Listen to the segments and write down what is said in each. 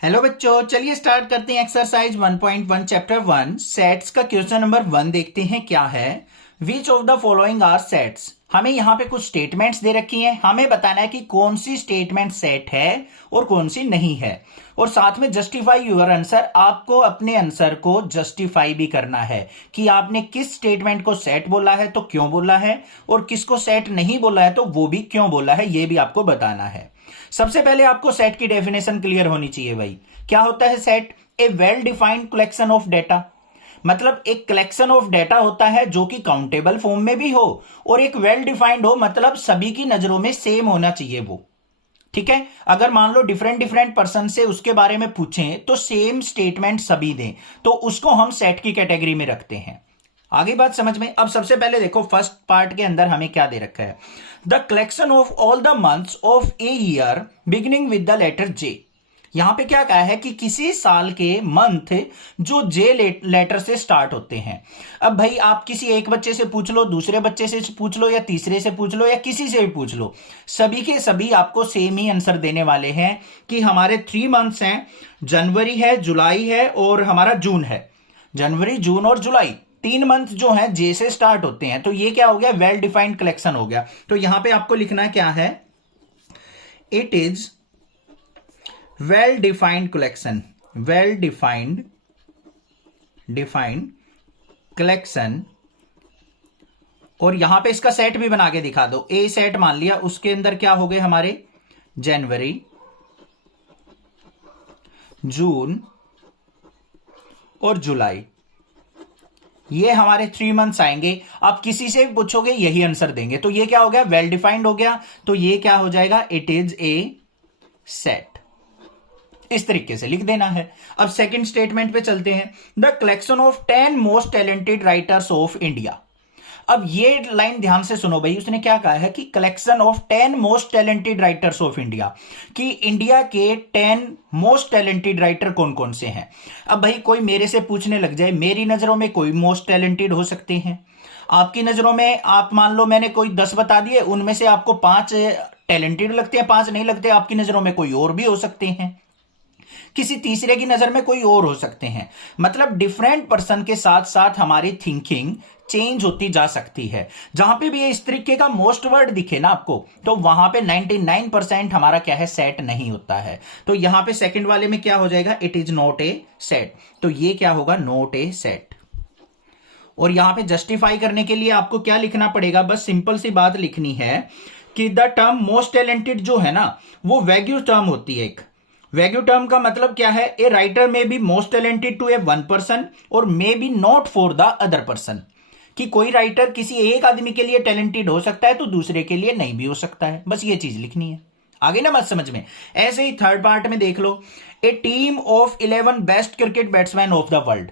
Hello बच्चों, चलिए start करते हैं एक्सरसाइज 1.1 चैप्टर 1 सेट्स का क्वेश्चन नंबर 1 देखते हैं क्या है। Which of the following are sets. हमें यहाँ पे कुछ स्टेटमेंट्स दे रखी हैं, हमें बताना है कि कौन सी स्टेटमेंट सेट है और कौन सी नहीं है, और साथ में जस्टिफाई यूर आंसर। आपको अपने आंसर को जस्टिफाई भी करना है कि आपने किस स्टेटमेंट को सेट बोला है तो क्यों बोला है, और किसको सेट नहीं बोला है तो वो भी क्यों बोला है, ये भी आपको बताना है। सबसे पहले आपको सेट की डेफिनेशन क्लियर होनी चाहिए भाई। क्या होता है set? A well defined collection of data. मतलब एक कलेक्शन ऑफ डेटा होता है जो कि काउंटेबल फॉर्म में भी हो और एक वेल डिफाइंड हो, मतलब सभी की नजरों में सेम होना चाहिए वो। ठीक है, अगर मान लो डिफरेंट डिफरेंट पर्सन से उसके बारे में पूछें तो सेम स्टेटमेंट सभी दें, तो उसको हम सेट की कैटेगरी में रखते हैं। आगे बात समझ में। अब सबसे पहले देखो फर्स्ट पार्ट के अंदर हमें क्या दे रखा है। The collection of all the months of a year beginning with the letter J. यहां पे क्या कहा है कि किसी साल के मंथ जो जे लेटर से स्टार्ट होते हैं। अब भाई आप किसी एक बच्चे से पूछ लो, दूसरे बच्चे से पूछ लो, या तीसरे से पूछ लो, या किसी से भी पूछ लो, सभी के सभी आपको सेम ही आंसर देने वाले हैं कि हमारे 3 मंथ्स हैं, जनवरी है, जुलाई है और हमारा जून है। जनवरी, जून और जुलाई 3 मंथ जो है जे से स्टार्ट होते हैं। तो ये क्या हो गया? वेल डिफाइंड कलेक्शन हो गया। तो यहां पे आपको लिखना क्या है? It is well defined collection. Well defined collection. और यहां पे इसका सेट भी बना के दिखा दो। ए सेट मान लिया, उसके अंदर क्या हो गए हमारे? जनवरी, जून और जुलाई। ये हमारे 3 मंथ्स आएंगे। आप किसी से भी पूछोगे यही आंसर देंगे। तो ये क्या हो गया? वेल डिफाइंड हो गया। तो ये क्या हो जाएगा? It is a set. इस तरीके से लिख देना है। अब सेकंड स्टेटमेंट पे चलते हैं। The collection of 10 most talented writers of India. अब ये लाइन ध्यान से सुनो भाई, उसने क्या कहा है कि collection of 10 most talented writers of India, कि इंडिया के 10 मोस्ट टैलेंटेड राइटर कौन कौन से हैं। अब भाई कोई मेरे से पूछने लग जाए, मेरी नजरों में कोई मोस्ट टैलेंटेड हो सकते हैं, आपकी नजरों में आप मान लो मैंने कोई 10 बता दिए, उनमें से आपको 5 टैलेंटेड लगते हैं, 5 नहीं लगते, आपकी नजरों में कोई और भी हो सकते हैं, किसी तीसरे की नजर में कोई और हो सकते हैं। मतलब डिफरेंट पर्सन के साथ साथ हमारी थिंकिंग चेंज होती जा सकती है। जहां पे भी इस तरीके का मोस्ट वर्ड दिखे ना आपको, तो वहां पे 99% हमारा क्या है? सेट नहीं होता है। तो यहां पे सेकंड वाले में क्या हो जाएगा? It is not a set. तो ये क्या होगा? Not a set. और यहां पे जस्टिफाई करने के लिए आपको क्या लिखना पड़ेगा? बस सिंपल सी बात लिखनी है कि द टर्म मोस्ट टैलेंटेड जो है ना, वो वैग्यू टर्म होती है। एक वैग्यू टर्म का मतलब क्या है? A writer may be most talented to a one person और may be not for the other person. कि कोई राइटर किसी एक आदमी के लिए टैलेंटेड हो सकता है तो दूसरे के लिए नहीं भी हो सकता है। बस ये चीज लिखनी है। आगे ना मत समझ में। ऐसे ही थर्ड पार्ट में देख लो। A team of 11 best cricket batsman of the world.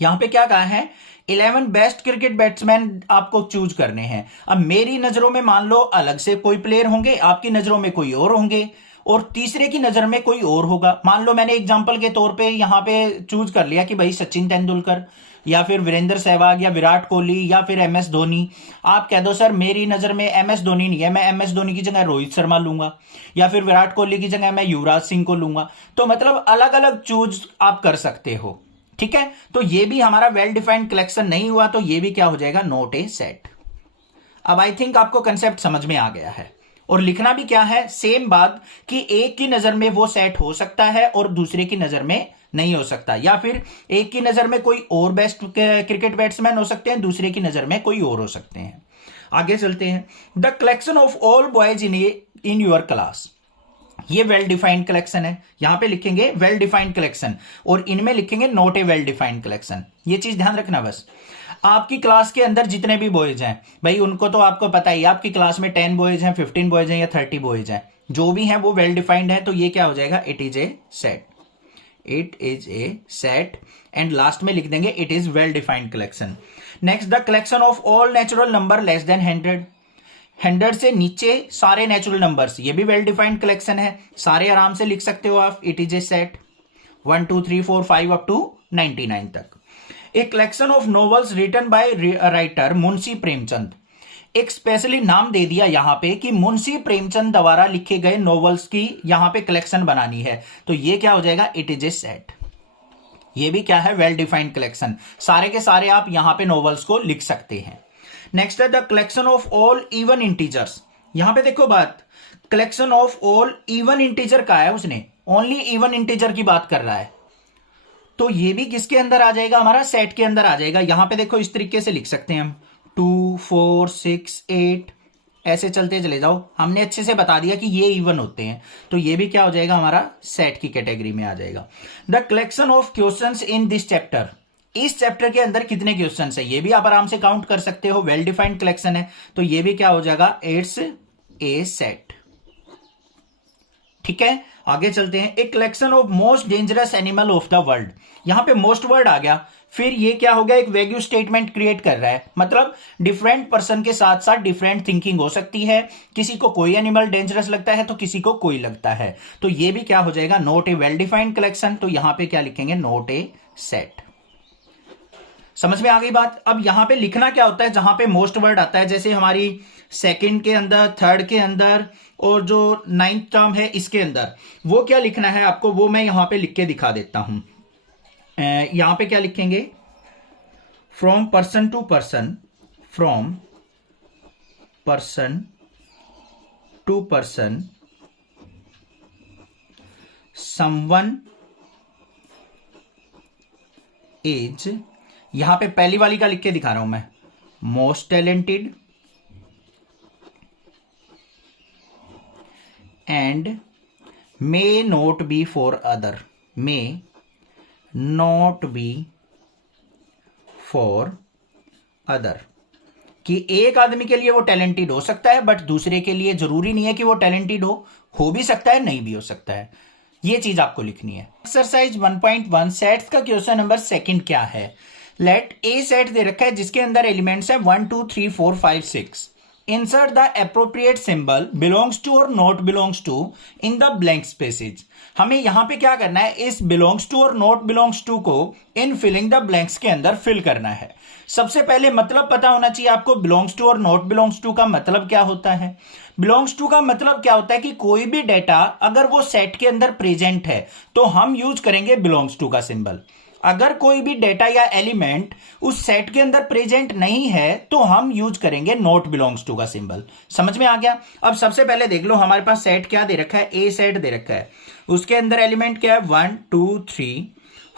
यहां पे क्या कहा है? 11 बेस्ट क्रिकेट बैट्समैन आपको चूज करने हैं। अब मेरी नजरों में मान लो अलग से कोई प्लेयर होंगे, आपकी नजरों में कोई और होंगे, और तीसरे की नजर में कोई और होगा। मान लो मैंने एग्जांपल के तौर पे यहां पे चूज कर लिया कि भाई सचिन तेंदुलकर या फिर वीरेंद्र सहवाग या विराट कोहली या फिर एमएस धोनी। आप कह दो सर मेरी नजर में एमएस धोनी नहीं है, मैं एमएस धोनी की जगह रोहित शर्मा लूंगा, या फिर विराट कोहली की जगह मैं युवराज सिंह को लूंगा। तो मतलब अलग अलग चूज आप कर सकते हो। ठीक है, तो ये भी हमारा वेल डिफाइंड कलेक्शन नहीं हुआ, तो ये भी क्या हो जाएगा? Not a set. अब आई थिंक आपको कंसेप्ट समझ में आ गया है। और लिखना भी क्या है? सेम बात कि एक की नजर में वो सेट हो सकता है और दूसरे की नजर में नहीं हो सकता, या फिर एक की नजर में कोई और बेस्ट क्रिकेट बैट्समैन हो सकते हैं, दूसरे की नजर में कोई और हो सकते हैं। आगे चलते हैं। The collection of all boys in your class. ये वेल डिफाइंड कलेक्शन है। यहां पे लिखेंगे वेल डिफाइंड कलेक्शन और इनमें लिखेंगे not a well defined collection. ये चीज ध्यान रखना बस। आपकी क्लास के अंदर जितने भी बॉयज हैं भाई, उनको तो आपको पता ही, आपकी क्लास में 10 बॉयज हैं, 15 बॉयज हैं या 30 बॉयज हैं, जो भी हैं वो वेल डिफाइंड है। तो ये क्या हो जाएगा? It is a set. It is a set. And last में लिख देंगे it is well defined collection. Next, the collection of all natural number less then 100। 100 से नीचे सारे नेचुरल नंबर्स, ये भी वेल डिफाइंड कलेक्शन है। सारे आराम से लिख सकते हो आप। It is a set. 1 2 3 4 5 up to 99 तक। A collection of novels written by writer Munshi Premchand. एक स्पेशली नाम दे दिया यहां पे कि मुंशी प्रेमचंद द्वारा लिखे गए नॉवेल्स की यहां पे कलेक्शन बनानी है, तो ये क्या हो जाएगा, इट इज ए सेट। ये भी क्या है, वेल डिफाइंड कलेक्शन। सारे के सारे आप यहां पे नॉवेल्स को लिख सकते हैं। नेक्स्ट है the collection of all even integers. यहां पे देखो बात, collection of all even integer का है, उसने ओनली इवन इंटीजर की बात कर रहा है, तो ये भी किसके अंदर आ जाएगा, हमारा सेट के अंदर आ जाएगा। यहां पे देखो इस तरीके से लिख सकते हैं हम 2 4 6 8 ऐसे चलते चले जाओ। हमने अच्छे से बता दिया कि ये इवन होते हैं, तो ये भी क्या हो जाएगा, हमारा सेट की कैटेगरी में आ जाएगा। The collection of questions in this chapter. इस चैप्टर के अंदर कितने क्वेश्चंस है, ये भी आप आराम से काउंट कर सकते हो, वेल डिफाइंड कलेक्शन है, तो ये भी क्या हो जाएगा, इट्स ए सेट। ठीक है, आगे चलते हैं। A collection of most dangerous animal of the world. यहां पे मोस्ट वर्ड आ गया, फिर ये क्या हो गया, एक वैग्यू स्टेटमेंट क्रिएट कर रहा है, मतलब डिफरेंट पर्सन के साथ साथ डिफरेंट थिंकिंग हो सकती है। किसी को कोई एनिमल डेंजरस लगता है तो किसी को कोई लगता है, तो ये भी क्या हो जाएगा, not a well defined collection. तो यहां पे क्या लिखेंगे, नॉट ए सेट। समझ में आ गई बात। अब यहां पे लिखना क्या होता है, जहां पे मोस्ट वर्ड आता है, जैसे हमारी सेकंड के अंदर, थर्ड के अंदर और जो 9th टर्म है इसके अंदर, वो क्या लिखना है आपको, वो मैं यहां पे लिख के दिखा देता हूं। यहां पे क्या लिखेंगे, from person to person, from person to person, someone is, यहां पे पहली वाली का लिख के दिखा रहा हूं मैं, most talented and may not be for other, may not be for other, कि एक आदमी के लिए वो टैलेंटेड हो सकता है बट दूसरे के लिए जरूरी नहीं है कि वो टैलेंटेड हो भी सकता है, नहीं भी हो सकता है। ये चीज आपको लिखनी है। एक्सरसाइज 1.1 सेट्स का क्वेश्चन नंबर सेकंड क्या है। लेट ए सेट दे रखा है जिसके अंदर एलिमेंट्स है 1 2 3 4 5 6। Insert the appropriate symbol belongs to और not belongs to in the blank spaces. हमें यहां पे क्या करना है, इस बिलोंग्स टू और नॉट बिलोंग्स टू को इन फिलिंग द ब्लैंक्स के अंदर फिल करना है। सबसे पहले मतलब पता होना चाहिए आपको, बिलोंग्स टू और नॉट बिलोंग्स टू का मतलब क्या होता है। बिलोंग्स टू का मतलब क्या होता है कि कोई भी डेटा अगर वो सेट के अंदर प्रेजेंट है तो हम यूज करेंगे बिलोंग्स टू का सिंबल। अगर कोई भी डेटा या एलिमेंट उस सेट के अंदर प्रेजेंट नहीं है तो हम यूज करेंगे नॉट बिलोंग्स टू का सिंबल। समझ में आ गया। अब सबसे पहले देख लो, हमारे पास सेट क्या दे रखा है, ए सेट दे रखा है, उसके अंदर एलिमेंट क्या है 1 2 3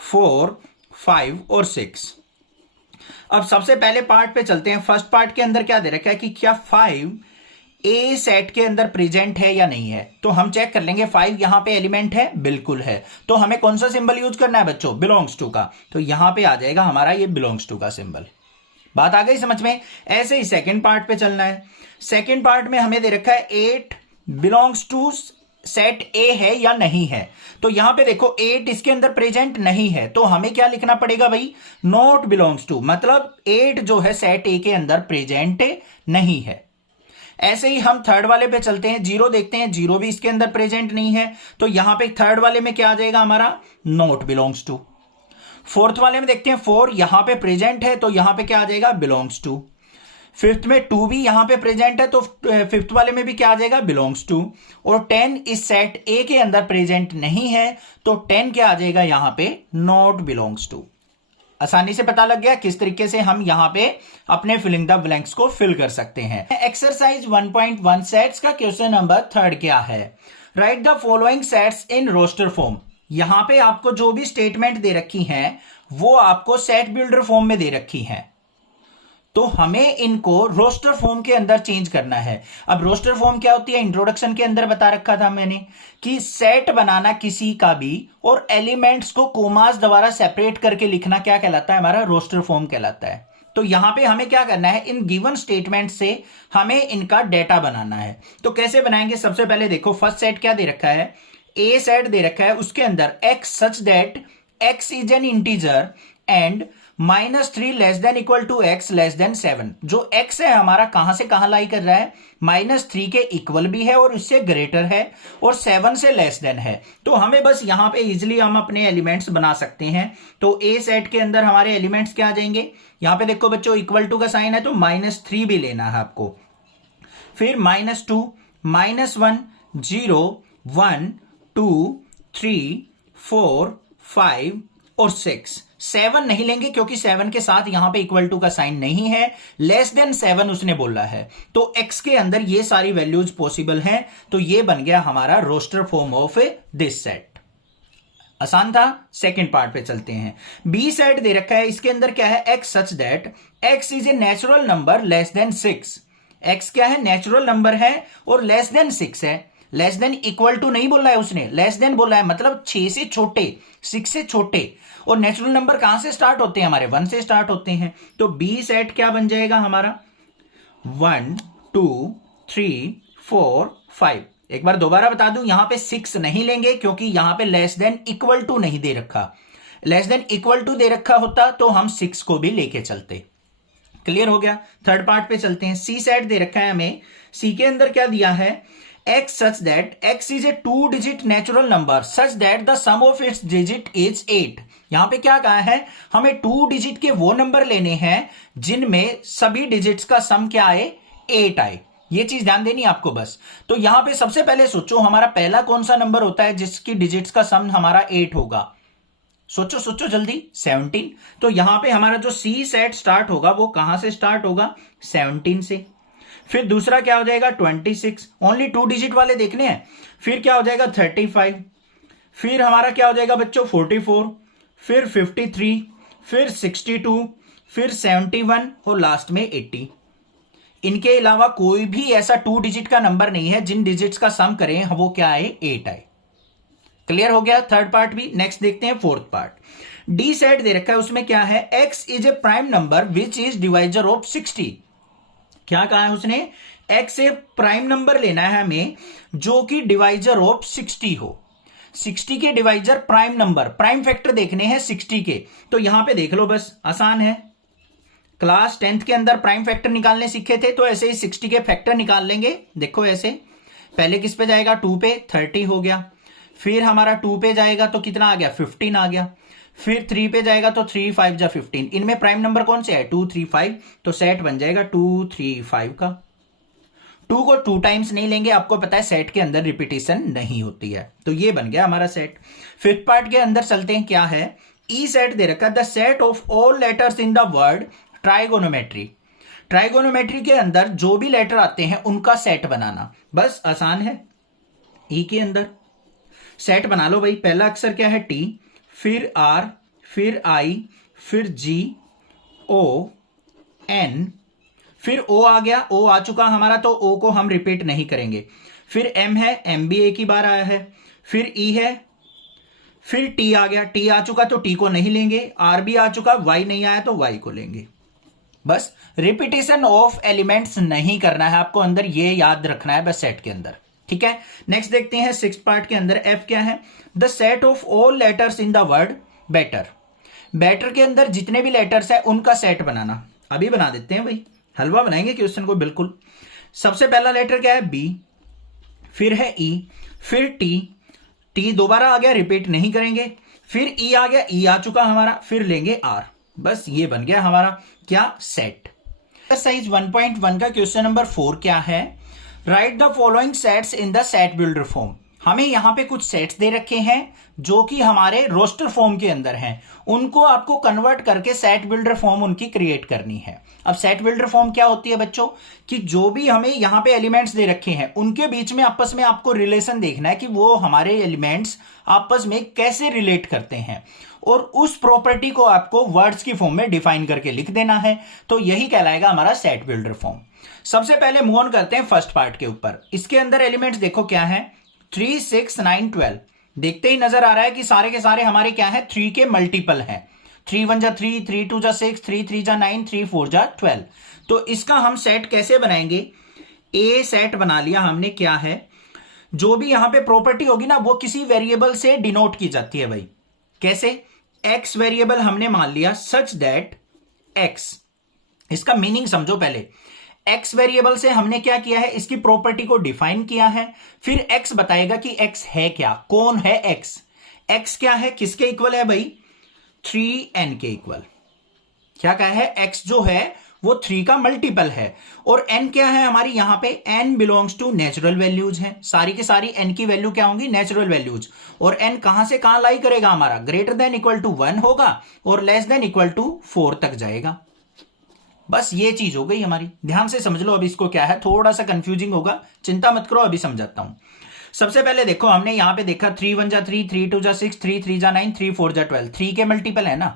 4 5 और 6। अब सबसे पहले पार्ट पे चलते हैं। फर्स्ट पार्ट के अंदर क्या दे रखा है कि क्या 5 ए सेट के अंदर प्रेजेंट है या नहीं है, तो हम चेक कर लेंगे। 5 यहां पे एलिमेंट है, बिल्कुल है, तो हमें कौन सा सिंबल यूज करना है बच्चों, बिलोंग्स टू का, तो यहां पे आ जाएगा हमारा ये बिलोंग्स टू का सिंबल। बात आ गई समझ में। ऐसे ही सेकंड पार्ट पे चलना है। सेकंड पार्ट में हमें दे रखा है 8 बिलोंग्स टू सेट ए है या नहीं है, तो यहां पे देखो 8 इसके अंदर प्रेजेंट नहीं है, तो हमें क्या लिखना पड़ेगा भाई, नॉट बिलोंग्स टू, मतलब 8 जो है सेट ए के अंदर प्रेजेंट नहीं है। ऐसे ही हम थर्ड वाले पे चलते हैं, 0 देखते हैं, 0 भी इसके अंदर प्रेजेंट नहीं है, तो यहां पे थर्ड वाले में क्या आ जाएगा हमारा, नॉट बिलोंग्स टू। फोर्थ वाले में देखते हैं 4 यहां पे प्रेजेंट है, तो यहां पे क्या आ जाएगा, बिलोंग्स टू। फिफ्थ में 2 भी यहां पे प्रेजेंट है, तो फिफ्थ वाले में भी क्या आ जाएगा, बिलोंग्स टू। और 10 इस सेट ए के अंदर प्रेजेंट नहीं है, तो 10 क्या आ जाएगा यहां पे, नॉट बिलोंग्स टू। आसानी से पता लग गया किस तरीके से हम यहां पे अपने फिलिंग द ब्लैंक्स को फिल कर सकते हैं। एक्सरसाइज 1.1 सेट्स का क्वेश्चन नंबर थर्ड क्या है। Write the following sets in roster form. यहां पे आपको जो भी स्टेटमेंट दे रखी हैं वो आपको सेट बिल्डर फॉर्म में दे रखी हैं, तो हमें इनको रोस्टर फॉर्म के अंदर चेंज करना है। अब रोस्टर फॉर्म क्या होती है, इंट्रोडक्शन के अंदर बता रखा था मैंने कि सेट बनाना किसी का भी और एलिमेंट्स को कोमास द्वारा सेपरेट करके लिखना क्या कहलाता है, हमारा रोस्टर फॉर्म कहलाता है। तो यहां पे हमें क्या करना है, इन गिवन स्टेटमेंट से हमें इनका डेटा बनाना है। तो कैसे बनाएंगे, सबसे पहले देखो फर्स्ट सेट क्या दे रखा है, ए सेट दे रखा है, उसके अंदर x such that x is an integer and -3 less than equal to x less than 7। जो x है हमारा कहां से कहां लाई कर रहा है, -3 के इक्वल भी है और इससे ग्रेटर है और 7 से लेस देन है। तो हमें बस यहां पे इजिली हम अपने एलिमेंट्स बना सकते हैं। तो ए सेट के अंदर हमारे एलिमेंट्स क्या आ जाएंगे, यहां पे देखो बच्चों इक्वल टू का साइन है तो -3 भी लेना है आपको, फिर -2, -1, 0, 1, 2, 3, 4, 5 और 6। 7 नहीं लेंगे क्योंकि 7 के साथ यहां पे इक्वल टू का साइन नहीं है, लेस देन 7 उसने बोला है, तो x के अंदर ये सारी वैल्यूज पॉसिबल हैं, तो ये बन गया हमारा roster form of this set. आसान था। सेकंड पार्ट पे चलते हैं। बी सेट दे रखा है, इसके अंदर क्या है, x such that x is a natural number less then 6। x क्या है, नेचुरल नंबर है और लेस देन 6 है। लेस देन इक्वल टू नहीं बोला है उसने, लेस देन बोला है, मतलब 6 से छोटे, 6 से छोटे। और नेचुरल नंबर कहां से स्टार्ट होते हैं हमारे, 1 से स्टार्ट होते हैं। तो बी सेट क्या बन जाएगा हमारा, 1, 2, 3, 4, 5। एक बार दोबारा बता दूं, यहां पे 6 नहीं लेंगे क्योंकि यहां पे लेस देन इक्वल टू नहीं दे रखा। लेस देन इक्वल टू दे रखा होता तो हम 6 को भी लेके चलते। क्लियर हो गया। थर्ड पार्ट पे चलते हैं। सी सेट दे रखा है हमें, सी के अंदर क्या दिया है, x such that x is a 2-digit natural number such that the sum of its digit is 8। यहां पे क्या कहा है, हमें 2 डिजिट के वो नंबर लेने हैं जिनमें सभी डिजिट्स का सम क्या आए, 8 आए। ये चीज ध्यान देनी है आपको बस। तो यहां पे सबसे पहले सोचो हमारा पहला कौन सा नंबर होता है जिसकी डिजिट्स का सम हमारा 8 होगा, सोचो सोचो जल्दी, 17। तो यहां पे हमारा जो सी सेट स्टार्ट होगा वो कहां से स्टार्ट होगा, 17 से। फिर दूसरा क्या हो जाएगा, 26, ओनली 2 डिजिट वाले देखने हैं। फिर क्या हो जाएगा, 35। फिर हमारा क्या हो जाएगा बच्चों, 44। फिर 53, फिर 62, फिर 71 और लास्ट में 80। इनके अलावा कोई भी ऐसा 2 डिजिट का नंबर नहीं है जिन डिजिट्स का सम करें वो क्या आए, 8 आए। क्लियर हो गया थर्ड पार्ट भी। नेक्स्ट देखते हैं फोर्थ पार्ट। डी सेट दे रखा है, उसमें क्या है, x is a prime number which is divisor of 60। क्या कहा है उसने, x ए प्राइम नंबर लेना है हमें जो कि डिवाइजर ऑफ 60 हो। 60 के divisor prime number, prime factor देखने हैं 60 के। तो यहां पे देख लो बस, आसान है। क्लास 10th के अंदर प्राइम फैक्टर निकालने सीखे थे, तो ऐसे ही 60 के फैक्टर निकाल लेंगे। देखो ऐसे, पहले किस पे जाएगा, 2 पे, 30 हो गया। फिर हमारा 2 पे जाएगा तो कितना आ गया, 15 आ गया। फिर 3 पे जाएगा तो 3 5 जा 15। इनमें प्राइम नंबर कौन से है, 2 3 5। तो सेट बन जाएगा 2 3 5 का। 2 को 2 टाइम्स नहीं लेंगे, आपको पता है सेट के अंदर रिपीटेशन नहीं होती है। तो ये बन गया हमारा सेट। फिफ्थ पार्ट के अंदर चलते हैं, क्या है, ई सेट दे रखा, the set of all letters in the word trigonometry. Trigonometry के अंदर जो भी लेटर आते हैं उनका सेट बनाना, बस आसान है। ई के अंदर सेट बना लो भाई। पहला अक्षर क्या है, टी, फिर आर, फिर आई, फिर जी, ओ, एन, फिर ओ आ गया, ओ आ चुका हमारा, तो ओ को हम रिपीट नहीं करेंगे। फिर एम है, एम भी एक ही बार आया है। फिर ई है, फिर टी आ गया, टी आ चुका तो टी को नहीं लेंगे। आर भी आ चुका, वाई नहीं आया तो वाई को लेंगे। बस रिपीटेशन ऑफ एलिमेंट्स नहीं करना है आपको, अंदर ये याद रखना है बस सेट के अंदर, ठीक है। नेक्स्ट देखते हैं सिक्स्थ पार्ट के अंदर, एफ क्या है, the set of all letters in the word better. Better के अंदर जितने भी लेटर्स है उनका सेट बनाना। अभी बना देते हैं भाई, हलवा बनाएंगे क्वेश्चन को बिल्कुल। सबसे पहला लेटर क्या है, बी, फिर है ई, फिर टी, टी दोबारा आ गया, रिपीट नहीं करेंगे। फिर ई आ गया, ई आ चुका हमारा, फिर लेंगे आर। बस ये बन गया हमारा क्या, सेट। एक्सरसाइज 1.1 का क्वेश्चन नंबर 4 क्या है, write the following sets in the set builder form. हमें यहां पे कुछ सेट्स दे रखे हैं जो कि हमारे रोस्टर फॉर्म के अंदर हैं, उनको आपको कन्वर्ट करके सेट बिल्डर फॉर्म उनकी क्रिएट करनी है। अब सेट बिल्डर फॉर्म क्या होती है बच्चों, कि जो भी हमें यहां पे एलिमेंट्स दे रखे हैं उनके बीच में आपस में आपको रिलेशन देखना है कि वो हमारे एलिमेंट्स आपस में कैसे रिलेट करते हैं, और उस प्रॉपर्टी को आपको वर्ड्स की फॉर्म में डिफाइन करके लिख देना है। तो यही कहलाएगा हमारा सेट बिल्डर फॉर्म। सबसे पहले मूव ऑन करते हैं फर्स्ट पार्ट के ऊपर। इसके अंदर एलिमेंट्स देखो क्या है, 3 6 9 12। देखते ही नजर आ रहा है कि सारे के सारे हमारे क्या है, 3 के मल्टीपल हैं। 3 1 जा 3, 3 2 जा 6, 3 3 जा 9, 3 4 जा 12। तो इसका हम सेट कैसे बनाएंगे, ए सेट बना लिया हमने। क्या है, जो भी यहां पे प्रॉपर्टी होगी ना वो किसी वेरिएबल से डिनोट की जाती है भाई। कैसे, एक्स वेरिएबल हमने मान लिया सच दैट एक्स। इसका मीनिंग समझो पहले। एक्स वेरिएबल से हमने क्या किया है, इसकी प्रॉपर्टी को डिफाइन किया है। फिर एक्स बताएगा कि एक्स है क्या, कौन है एक्स। एक्स क्या है, किसके इक्वल है भाई, 3n के इक्वल। क्या कहा है, एक्स जो है वो 3 का मल्टीपल है। और n क्या है हमारी, यहां पे n belongs to natural values है, सारी की सारी n की वैल्यू क्या होंगी, नेचुरल वैल्यूज। और n कहां से कहां लाई करेगा हमारा, ग्रेटर देन इक्वल टू 1 होगा और लेस देन इक्वल टू 4 तक जाएगा। बस ये चीज हो गई हमारी, ध्यान से समझ लो। अब इसको क्या है, थोड़ा सा कंफ्यूजिंग होगा, चिंता मत करो, अभी समझाता हूं। सबसे पहले देखो, हमने यहां पे देखा 3 1 जा 3, 3 2 जा 6, 3 3 जा 9, 3 4 जा 12, 3 के मल्टीपल है ना।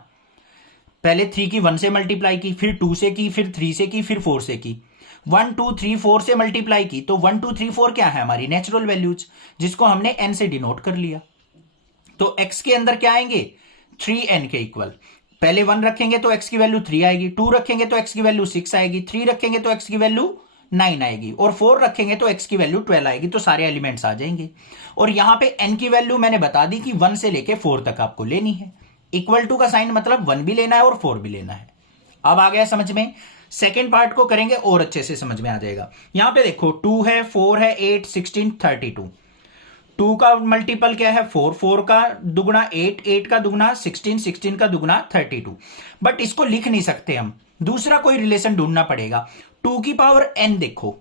पहले 3 की 1 से मल्टीप्लाई की, फिर 2 से की, फिर 3 से की, फिर 4 से की, 1 2 3 4 से मल्टीप्लाई की। तो 1 2 3 4 क्या है हमारी, नेचुरल वैल्यूज, जिसको हमने n से डिनोट कर लिया। तो x के अंदर क्या आएंगे, 3n के इक्वल। पहले 1 रखेंगे तो x की वैल्यू 3 आएगी, 2 रखेंगे तो x की वैल्यू 6 आएगी, 3 रखेंगे तो x की वैल्यू 9 आएगी, और 4 रखेंगे तो x की वैल्यू 12 आएगी। तो सारे एलिमेंट्स आ जाएंगे। और यहां पे n की वैल्यू मैंने बता दी कि 1 से लेके 4 तक आपको लेनी है। इक्वल टू का साइन मतलब 1 भी लेना है और 4 भी लेना है। अब आ गया समझ में। सेकेंड पार्ट को करेंगे और अच्छे से समझ में आ जाएगा। यहां पे देखो 2 है, 4 है, 8 16 32। 2 का मल्टीपल क्या है, 4, 4 का दुगुना 8, 8 का दुगुना 16, 16 का दुगुना 32। बट इसको लिख नहीं सकते हम, दूसरा कोई रिलेशन ढूंढना पड़ेगा। 2 की पावर n देखो,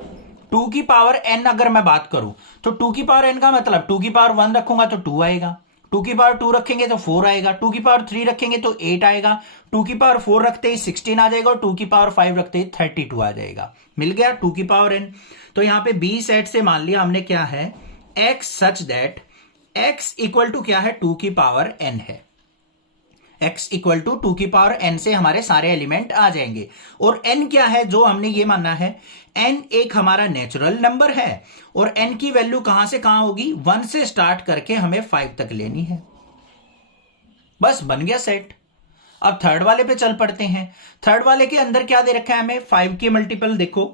2 की पावर n अगर मैं बात करूं तो 2 की पावर n का मतलब 2 की पावर 1 रखूंगा तो 2 आएगा, 2 की पावर 2 रखेंगे तो 4 आएगा, 2 की पावर 3 रखेंगे तो 8 आएगा, 2 की पावर 4 रखते ही 16 आ जाएगा, और 2 की पावर 5 रखते ही 32 आ जाएगा। मिल गया 2 की पावर n। तो यहां पे b सेट से मान लिया हमने क्या है, x such that x equal to क्या है, 2 की पावर n है। x इक्वल टू 2 की पावर n से हमारे सारे एलिमेंट आ जाएंगे। और n क्या है, जो हमने ये मानना है, n एक हमारा नेचुरल नंबर है, और n की वैल्यू कहां से कहां होगी, 1 से स्टार्ट करके हमें 5 तक लेनी है। बस बन गया सेट। अब थर्ड वाले पे चल पड़ते हैं। थर्ड वाले के अंदर क्या दे रखा है हमें, 5 के मल्टीपल देखो,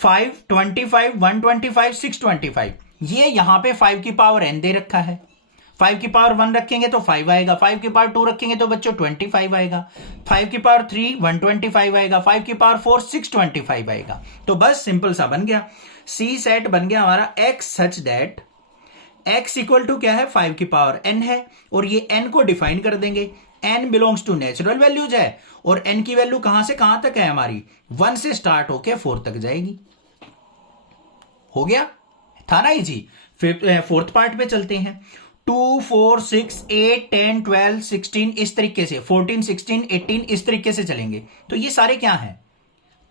5 25 125 625। ये यहां पे 5 की पावर n दे रखा है। 5 की पावर 1 रखेंगे तो 5 आएगा, 5 की पावर 2 रखेंगे तो बच्चों 25 आएगा, 5 की पावर 3 125 आएगा, 5 की पावर 4 625 आएगा। तो बस सिंपल सा बन गया, सी सेट बन गया हमारा x such that x equal to क्या है, 5 की पावर n है। और ये n को डिफाइन कर देंगे, n belongs to natural values है, और n की वैल्यू कहां से कहां तक है हमारी, 1 से स्टार्ट होके 4 तक जाएगी। हो गया, था ना इजी। फिर फोर्थ पार्ट पे चलते हैं। 2 4 6 8 10 12 16 इस तरीके से, 14 16 18 इस तरीके से चलेंगे। तो ये सारे क्या हैं,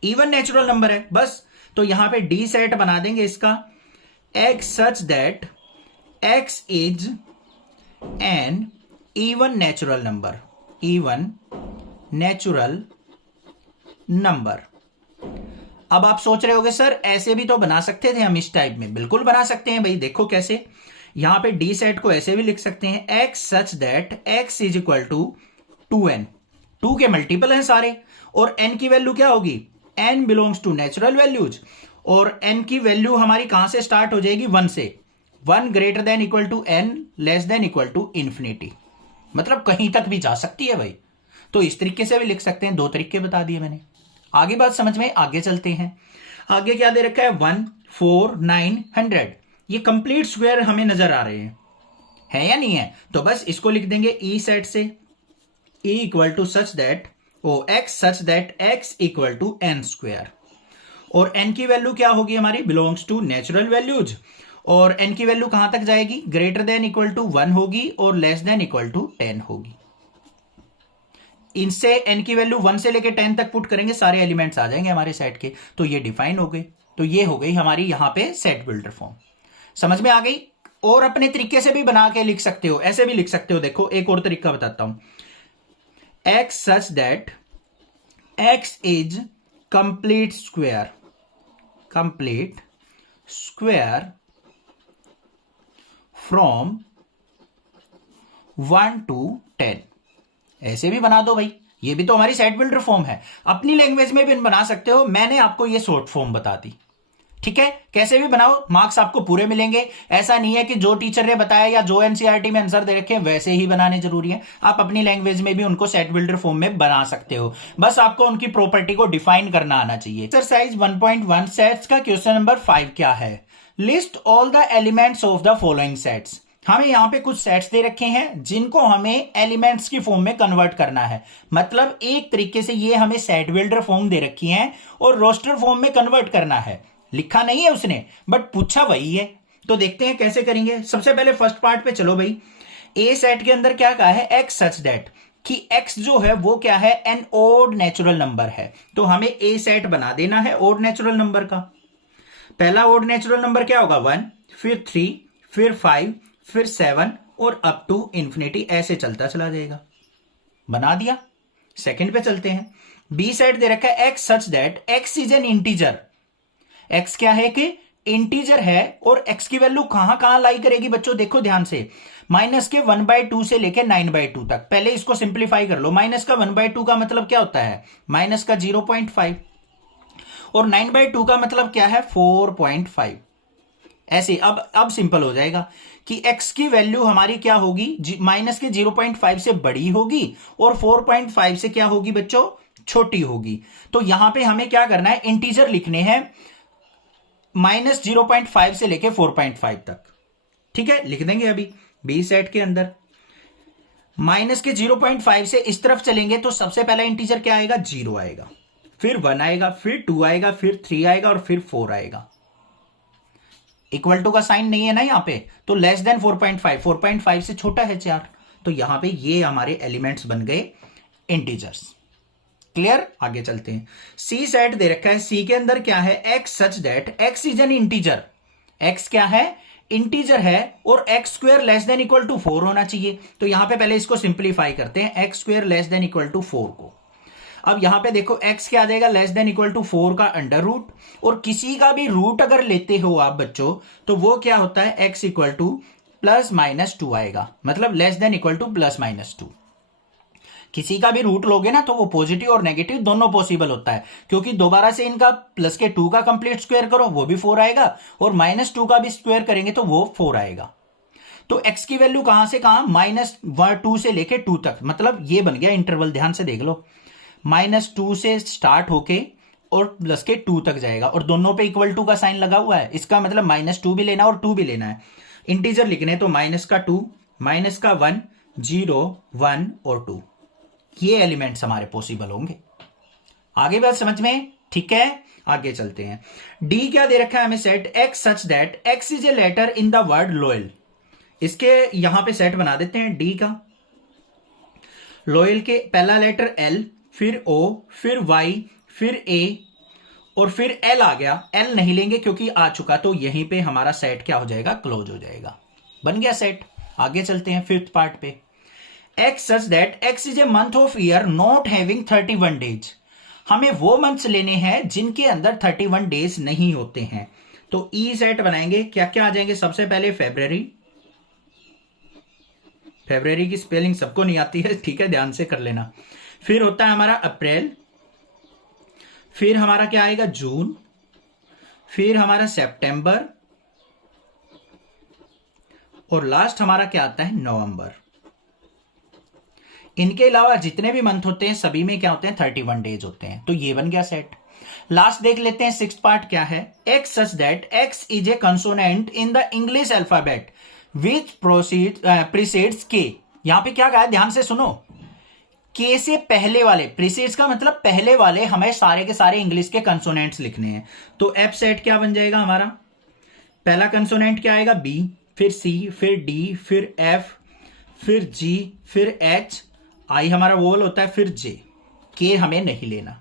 इवन नेचुरल नंबर है बस। तो यहां पे डी सेट बना देंगे इसका, x such that x is N even natural number, even natural number. अब आप सोच रहे होगे सर ऐसे भी तो बना सकते थे हम इस टाइप में। बिल्कुल बना सकते हैं भाई, देखो कैसे। यहां पे डी सेट को ऐसे भी लिख सकते हैं, x such that x is equal to 2n। 2 के मल्टीपल हैं सारे, और n की वैल्यू क्या होगी, n belongs to natural values, और n की वैल्यू हमारी कहां से स्टार्ट हो जाएगी, 1 से। 1 greater than equal to n, less than equal to infinity, मतलब कहीं तक भी जा सकती है भाई। तो इस तरीके से भी लिख सकते हैं, 2 तरीके बता दिए मैंने। आगे बात समझ में, आगे चलते हैं। आगे क्या दे रखा है, 1 4 9 100। ये कंप्लीट स्क्वायर हमें नजर आ रहे हैं, है या नहीं है। तो बस इसको लिख देंगे ई सेट से, E equal to such that x such that x equal to n square. और एन की वैल्यू क्या होगी हमारी, बिलोंग्स टू नेचुरल वैल्यूज, और एन की वैल्यू कहां तक जाएगी, ग्रेटर देन इक्वल टू 1 होगी और लेस देन इक्वल टू 10 होगी। इनसे एन की वैल्यू 1 से लेकर 10 तक पुट करेंगे, सारे एलिमेंट्स आ जाएंगे हमारे सेट के। तो ये डिफाइन हो गए। तो ये हो गई हमारी यहां पे सेट बिल्डर फॉर्म। समझ में आ गई। और अपने तरीके से भी बना के लिख सकते हो, ऐसे भी लिख सकते हो। देखो एक और तरीका बताता हूं, x such that x is complete square, complete square from 1 to 10। ऐसे भी बना दो भाई, ये भी तो हमारी सेट बिल्डर फॉर्म है। अपनी लैंग्वेज में भी बना सकते हो, मैंने आपको ये शॉर्ट फॉर्म बता दी। ठीक है, कैसे भी बनाओ, मार्क्स आपको पूरे मिलेंगे। ऐसा नहीं है कि जो टीचर ने बताया या जो एनसीईआरटी में आंसर दे रखे हैं वैसे ही बनाने जरूरी है। आप अपनी लैंग्वेज में भी उनको सेट बिल्डर फॉर्म में बना सकते हो, बस आपको उनकी प्रॉपर्टी को डिफाइन करना आना चाहिए। एक्सरसाइज 1.1 सेट्स का क्वेश्चन नंबर 5 क्या है, list all the elements of the following sets. हमें यहां पे कुछ सेट्स दे रखे हैं जिनको हमें एलिमेंट्स की फॉर्म में कन्वर्ट करना है। मतलब एक तरीके से ये हमें सेट बिल्डर फॉर्म दे रखी है और रोस्टर फॉर्म में कन्वर्ट करना है। लिखा नहीं है उसने, बट पूछा वही है। तो देखते हैं कैसे करेंगे। सबसे पहले फर्स्ट पार्ट पे चलो भाई। ए सेट के अंदर क्या कहा है, एक्स सच दैट कि x जो है वो क्या है, एन ओड नेचुरल नंबर है। तो हमें ए सेट बना देना है ओड नेचुरल नंबर का। पहला ओड नेचुरल नंबर क्या होगा, 1, फिर 3, फिर 5, फिर 7 और अप टू इंफिनिटी, ऐसे चलता चला जाएगा। बना दिया। सेकंड पे चलते हैं। बी सेट दे रखा है x such that x is an integer. X क्या है कि इंटीजर है और एक्स की वैल्यू कहां कहां लाई करेगी बच्चों, देखो ध्यान से। माइनस के 1/2 से लेके 9/2 तक। पहले इसको सिंप्लीफाई कर लो। माइनस का 1/2 का मतलब क्या होता है, माइनस का 0.5 और 9/2 का मतलब क्या है, 4.5। ऐसे अब सिंपल हो जाएगा कि x की वैल्यू हमारी क्या होगी, माइनस के 0.5 से बड़ी होगी और 4.5 से क्या होगी बच्चों, छोटी होगी। तो यहां पे हमें क्या करना है, इंटीजर लिखने हैं माइनस 0.5 से लेके 4.5 तक। ठीक है, लिख देंगे अभी बी सेट के अंदर। माइनस के 0.5 से इस तरफ चलेंगे तो सबसे पहला इंटीजर क्या आएगा, 0 आएगा, फिर 1 आएगा, फिर 2 आएगा, फिर 3 आएगा और फिर 4 आएगा। इक्वल टू का साइन नहीं है ना यहां पे, तो लेस देन 4.5, 4.5 से छोटा है 4। तो यहां पे ये हमारे एलिमेंट्स बन गए इंटीजर्स। क्लियर, आगे चलते हैं। सी सेट दे रखा है। सी के अंदर क्या है, x such that x is an integer. X क्या है, इंटीजर है और x square less than equal to 4 होना चाहिए। तो यहां पे पहले इसको सिंप्लीफाई करते हैं, x square less than equal to 4 को। अब यहां पे देखो x क्या आ जाएगा, लेस देन इक्वल टू 4 का अंडर रूट। और किसी का भी रूट अगर लेते हो आप बच्चों, तो वो क्या होता है, x equal two plus minus 2 आएगा, मतलब less than equal two plus minus 2। किसी का भी रूट लोगे ना तो वो पॉजिटिव और नेगेटिव दोनों पॉसिबल होता है, क्योंकि दोबारा से इनका प्लस के 2 का कंप्लीट स्क्वायर करो वो भी 4 आएगा और माइनस 2 का भी स्क्वायर करेंगे तो वो 4 आएगा। तो x की वैल्यू कहां से कहां, -2 से लेके 2 तक, मतलब ये बन गया इंटरवल। ध्यान से देख लो, -2 से स्टार्ट होके और प्लस के 2 तक जाएगा और दोनों पे इक्वल टू का साइन लगा हुआ है। इसका मतलब -2 भी लेना और 2 भी लेना है। इंटीजर लिखने तो माइनस का 2, माइनस का 1, 0, 1 और 2, ये एलिमेंट्स हमारे पॉसिबल होंगे। आगे बात समझ में, ठीक है, आगे चलते हैं। डी क्या दे रखा है हमें, set x such that x is a letter in the word loyal. इसके यहां पे सेट बना देते हैं डी का। लोयल के पहला लेटर एल, फिर ओ, फिर वाई, फिर ए और फिर एल आ गया। एल नहीं लेंगे क्योंकि आ चुका, तो यहीं पे हमारा सेट क्या हो जाएगा, क्लोज हो जाएगा, बन गया सेट। आगे चलते हैं फिफ्थ पार्ट पे। X such that x is a month of year not having 31 days. हमें वो मंथ्स लेने हैं जिनके अंदर 31 डेज नहीं होते हैं। तो ई सेट बनाएंगे, क्या क्या आ जाएंगे, सबसे पहले फेब्रुअरी। फेब्रुअरी की स्पेलिंग सबको नहीं आती है, ठीक है, ध्यान से कर लेना। फिर होता है हमारा अप्रैल, फिर हमारा क्या आएगा, जून, फिर हमारा सितंबर और लास्ट हमारा क्या आता है, नवंबर। इनके अलावा जितने भी मंथ होते हैं सभी में क्या होते हैं, 31 डेज होते हैं। तो ये बन गया सेट। लास्ट देख लेते हैं सिक्स्थ पार्ट क्या है। X such that x is A consonant in the English alphabet which precedes के। यहां पे क्या कहा है, ध्यान से सुनो। के से पहले वाले, प्रीसीड्स का मतलब पहले वाले, हमें सारे के सारे इंग्लिश के कंसोनेंट्स लिखने हैं। तो एफ सेट क्या बन जाएगा हमारा, पहला कंसोनेंट क्या आएगा, बी, फिर सी, फिर डी, फिर एफ, फिर जी, फिर एच, आई हमारा वोल होता है, फिर जे। के हमें नहीं लेना।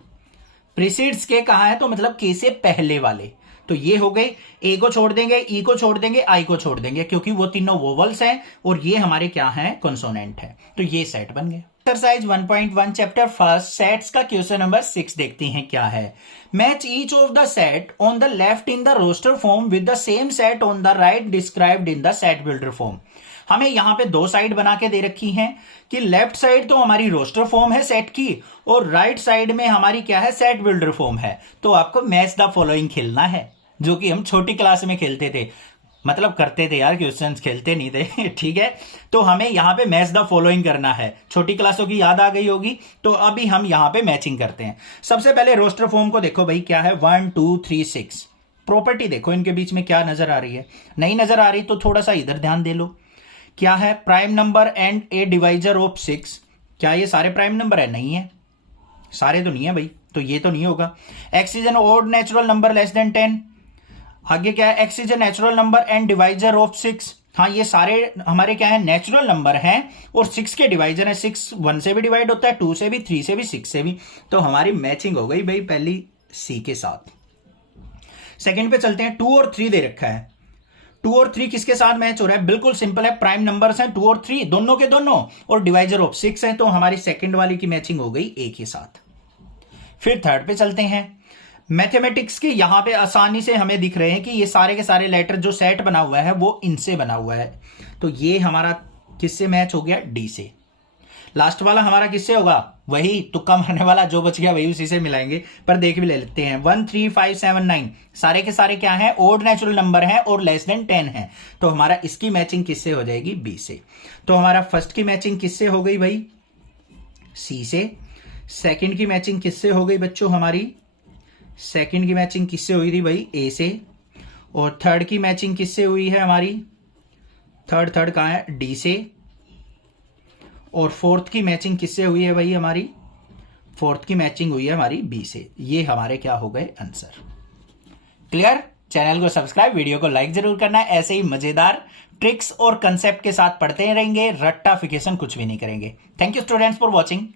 प्रीसीड्स के कहा है तो मतलब के से पहले वाले। तो ये हो गए, ए को छोड़ देंगे, ई को छोड़ देंगे, आई को छोड़ देंगे, क्योंकि वो तीनों वोवल्स हैं और ये हमारे क्या हैं, कंसोनेंट है। तो ये सेट बन गए। एक्सरसाइज 1.1 चैप्टर फर्स्ट सेट्स का क्वेश्चन नंबर 6 देखते हैं क्या है। Match each of the set on the left in the roster form with the same set on the right described in the set builder form. हमें यहां पे दो side बना के दे रखी हैं कि लेफ्ट साइड तो हमारी रोस्टर फॉर्म है सेट की और राइट साइड में हमारी क्या है, सेट बिल्डर फॉर्म है। तो आपको मैच द फॉलोइंग खेलना है, जो कि हम छोटी क्लास में खेलते थे, मतलब करते थे यार, क्वेश्चंस खेलते नहीं थे ठीक है। तो हमें यहां पे मैच द फॉलोइंग करना है। छोटी क्लासों की याद आ गई होगी, तो अभी हम यहां पे मैचिंग करते हैं। सबसे पहले रोस्टर फॉर्म को देखो भाई, क्या है, 1 2 3 6। प्रॉपर्टी देखो इनके बीच में क्या नजर आ रही है, नहीं नजर आ रही तो थोड़ा सा इधर ध्यान दे लो। क्या है? Prime number and A divisor of 6। क्या ये सारे प्राइम नंबर है? नहीं है, सारे तो नहीं है भाई, तो ये तो नहीं होगा। X is an odd natural number less than 10। आगे क्या है? X is a natural number and divisor of 6। हाँ, ये सारे हमारे क्या है? नेचुरल नंबर हैं और 6 के डिवाइजर है। 6 1 से भी डिवाइड होता है, 2 से भी, 3 से भी, 6 से भी। तो हमारी मैचिंग हो गई भाई पहली सी के साथ। सेकंड पे चलते हैं। 2 और 3 दे रखा है। 2 और 3 किसके साथ मैच हो रहा है? बिल्कुल सिंपल है, प्राइम नंबर्स हैं 2 और 3 दोनों के दोनों, और डिवाइजर ऑफ 6 है, तो हमारी सेकंड वाली की मैचिंग हो गई ए के साथ। फिर थर्ड पे चलते हैं। मैथमेटिक्स के यहां पे आसानी से हमें दिख रहे हैं कि ये सारे के सारे लेटर जो सेट बना हुआ है वो इनसे बना हुआ है, तो ये हमारा किससे मैच हो गया? डी से। लास्ट वाला हमारा किससे होगा? वही तुक्का मारने वाला जो बच गया वही उसी से मिलाएंगे, पर देख भी ले लेते हैं। 1 3 5 7 9 सारे के सारे क्या है? ओड नेचुरल नंबर है और लेस देन 10 है, तो हमारा इसकी मैचिंग किससे हो जाएगी? बी से। तो हमारा फर्स्ट की मैचिंग किससे हो गई भाई? सी से। सेकंड की मैचिंग किससे हो गई बच्चों? हमारी सेकंड की मैचिंग किससे हुई थी भाई? ए से। और थर्ड की मैचिंग किससे हुई है हमारी? थर्ड कहां है? डी से। और फोर्थ की मैचिंग किससे हुई है भाई हमारी? फोर्थ की मैचिंग हुई है हमारी बी से। ये हमारे क्या हो गए? आंसर। क्लियर? चैनल को सब्सक्राइब, वीडियो को लाइक जरूर करना है। ऐसे ही मजेदार ट्रिक्स और कंसेप्ट के साथ पढ़ते रहेंगे, रट्टाफिकेशन कुछ भी नहीं करेंगे। Thank you students for watching.